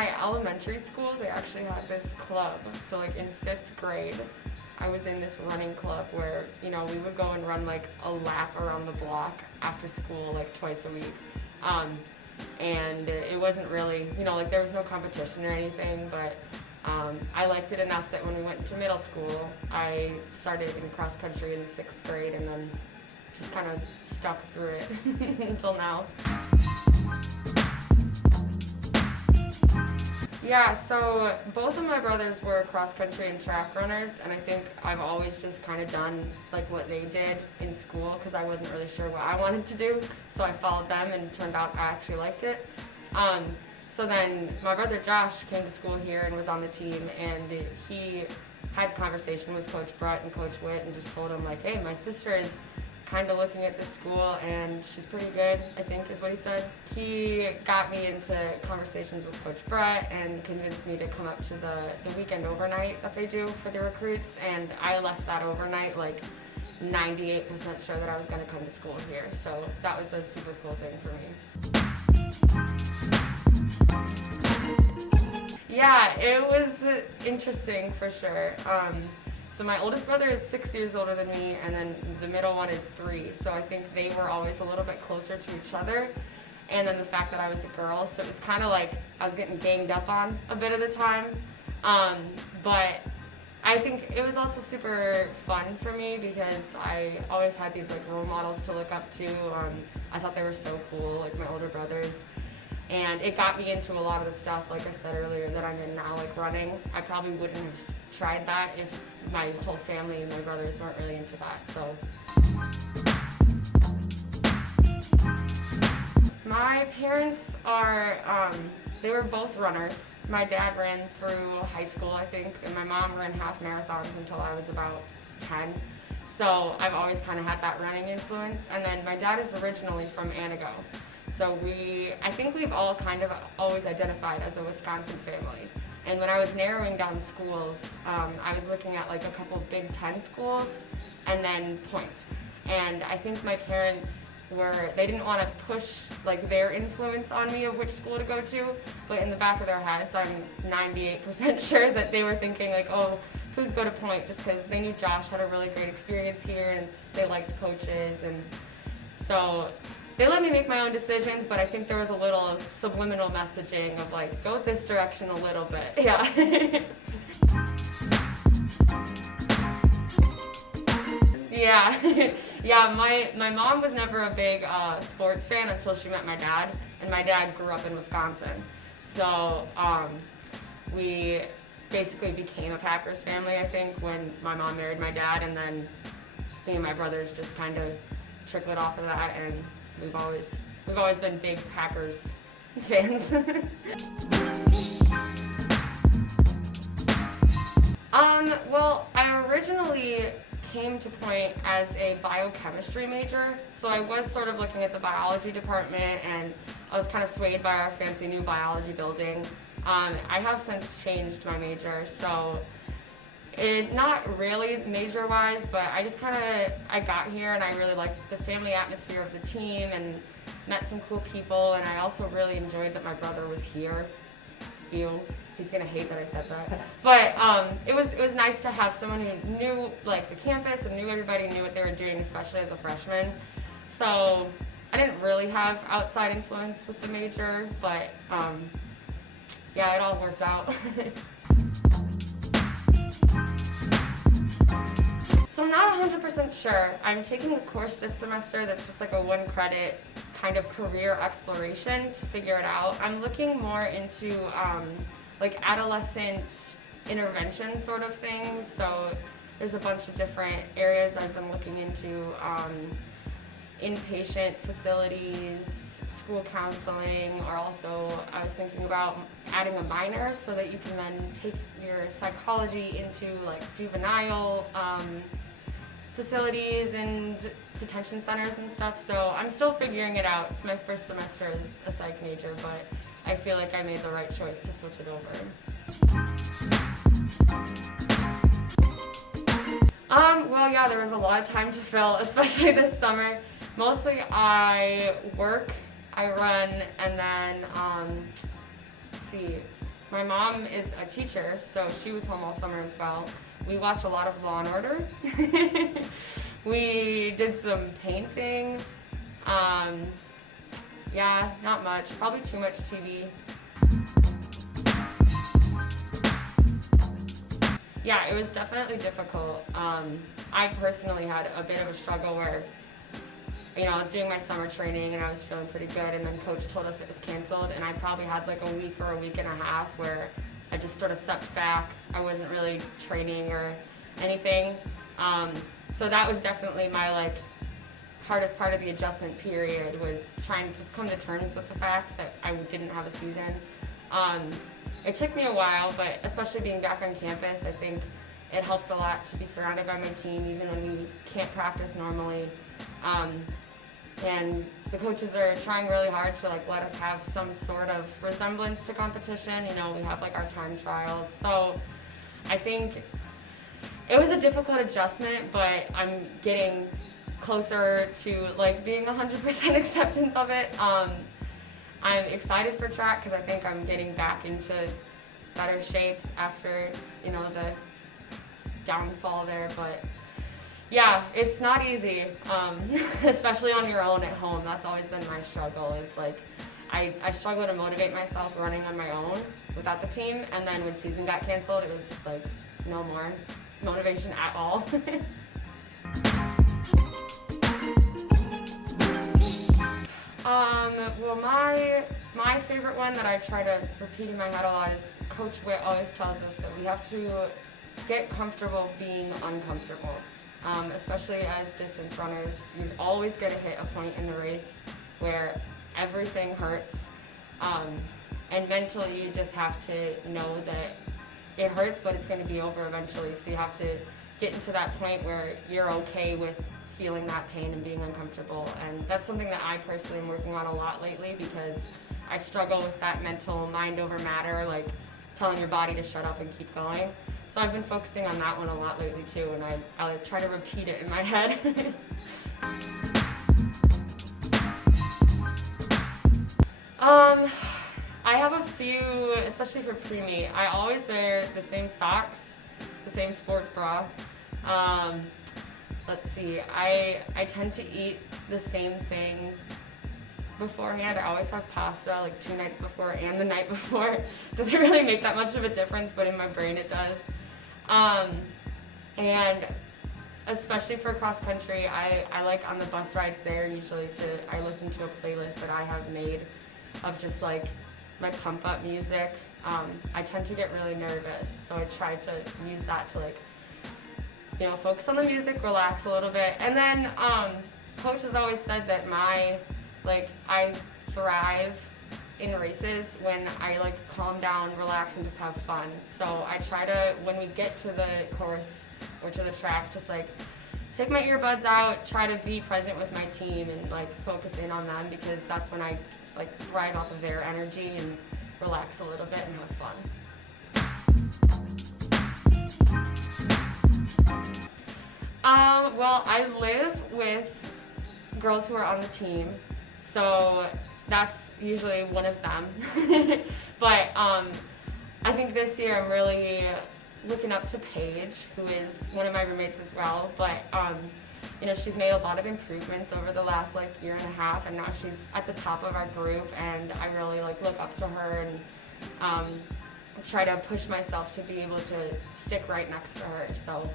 my elementary school, they actually had this club. So like in 5th grade, I was in this running club where, we would go and run like a lap around the block after school like twice a week. And it wasn't really, like there was no competition or anything, but I liked it enough that when we went to middle school, I started in cross country in 6th grade and then just kind of stuck through it until now. Yeah, so both of my brothers were cross country and track runners, and I think I've always just kind of done like what they did in school because I wasn't really sure what I wanted to do, so I followed them and it turned out I actually liked it. So then my brother Josh came to school here and was on the team, and he had a conversation with Coach Brett and Coach Witt and just told him like, hey, my sister is kind of looking at this school and she's pretty good, I think is what he said. He got me into conversations with Coach Brett and convinced me to come up to the weekend overnight that they do for the recruits, and I left that overnight like 98% sure that I was going to come to school here, so that was a super cool thing for me. Yeah, it was interesting for sure. So my oldest brother is 6 years older than me, and then the middle one is 3. So I think they were always a little bit closer to each other. And then the fact that I was a girl, so it was kind of like I was getting ganged up on a bit of the time. But I think it was also super fun for me because I always had these like role models to look up to. I thought they were so cool, like my older brothers. And it got me into a lot of the stuff, like I said earlier, that I'm in now, like running. I probably wouldn't have tried that if my whole family and my brothers weren't really into that, so. My parents are, they were both runners. My dad ran through high school, I think, and my mom ran half marathons until I was about 10. So I've always kind of had that running influence. And then my dad is originally from Anago. So I think we've all kind of always identified as a Wisconsin family. And when I was narrowing down schools, I was looking at like a couple of Big Ten schools and then Point. And I think my parents they didn't want to push like their influence on me of which school to go to, but in the back of their heads, I'm 98% sure that they were thinking like, oh, please go to Point, just because they knew Josh had a really great experience here and they liked coaches. And so they let me make my own decisions, but I think there was a little subliminal messaging of like, go this direction a little bit. Yeah. Yeah. Yeah, my mom was never a big sports fan until she met my dad, and my dad grew up in Wisconsin. So we basically became a Packers family, I think, when my mom married my dad, and then me and my brothers just kind of trickled off of that, and we've always been big Packers fans. Well, I originally came to Point as a biochemistry major, so I was sort of looking at the biology department, and I was kind of swayed by our fancy new biology building. I have since changed my major, so not really major-wise, but I got here and I really liked the family atmosphere of the team and met some cool people, and I also really enjoyed that my brother was here. He's gonna hate that I said that. But it was nice to have someone who knew like the campus and knew everybody, knew what they were doing, especially as a freshman. So I didn't really have outside influence with the major, but yeah, it all worked out. So I'm not 100% sure. I'm taking a course this semester that's just like a 1-credit kind of career exploration to figure it out. I'm looking more into like adolescent intervention sort of things. So there's a bunch of different areas I've been looking into, inpatient facilities, school counseling, or also I was thinking about adding a minor so that you can then take your psychology into like juvenile facilities and detention centers and stuff. So I'm still figuring it out. It's my first semester as a psych major, but I feel like I made the right choice to switch it over. Well, yeah, there was a lot of time to fill, especially this summer. Mostly I work, I run, and then, let's see, My mom is a teacher, so she was home all summer as well. We watched a lot of Law and Order. We did some painting. Yeah, not much. Probably too much TV. Yeah, it was definitely difficult. I personally had a bit of a struggle where, I was doing my summer training and I was feeling pretty good, and then coach told us it was canceled, and I probably had like a week or a week and a half where I just sort of stepped back. I wasn't really training or anything. So that was definitely my hardest part of the adjustment period, was trying to just come to terms with the fact that I didn't have a season. It took me a while, but especially being back on campus, I think it helps a lot to be surrounded by my team, even when we can't practice normally. And the coaches are trying really hard to let us have some sort of resemblance to competition. We have our time trials. So I think it was a difficult adjustment, but I'm getting closer to being 100% acceptance of it. I'm excited for track because I think I'm getting back into better shape after, the downfall there. But yeah, it's not easy, especially on your own at home. That's always been my struggle, is I struggle to motivate myself running on my own without the team. And then when season got canceled, it was just no more motivation at all. Well, my favorite one that I try to repeat in my head a lot is Coach Witt always tells us that we have to get comfortable being uncomfortable. Especially as distance runners, you always going to hit a point in the race where everything hurts. And mentally, you just have to know that it hurts, but it's going to be over eventually. So you have to get into that point where you're okay with feeling that pain and being uncomfortable. And that's something that I personally am working on a lot lately, because I struggle with that mental mind over matter, telling your body to shut up and keep going. So I've been focusing on that one a lot lately too, and I try to repeat it in my head. I have a few, especially for pre-meet. I always wear the same socks, the same sports bra. Let's see, I tend to eat the same thing beforehand. I always have pasta 2 nights before and the night before. Doesn't really make that much of a difference, but in my brain it does. And especially for cross country, I like on the bus rides there usually I listen to a playlist that I have made of just my pump up music. I tend to get really nervous, so I try to use that to focus on the music, relax a little bit. And then coach has always said that I thrive in races when I calm down, relax, and just have fun. So I try to, when we get to the course or to the track, just take my earbuds out, try to be present with my team and focus in on them, because that's when I thrive off of their energy and relax a little bit and have fun. Well, I live with girls who are on the team, so that's usually one of them. But I think this year I'm really looking up to Paige, who is one of my roommates as well. But she's made a lot of improvements over the last year and a half, and now she's at the top of our group, and I really look up to her and try to push myself to be able to stick right next to her. So.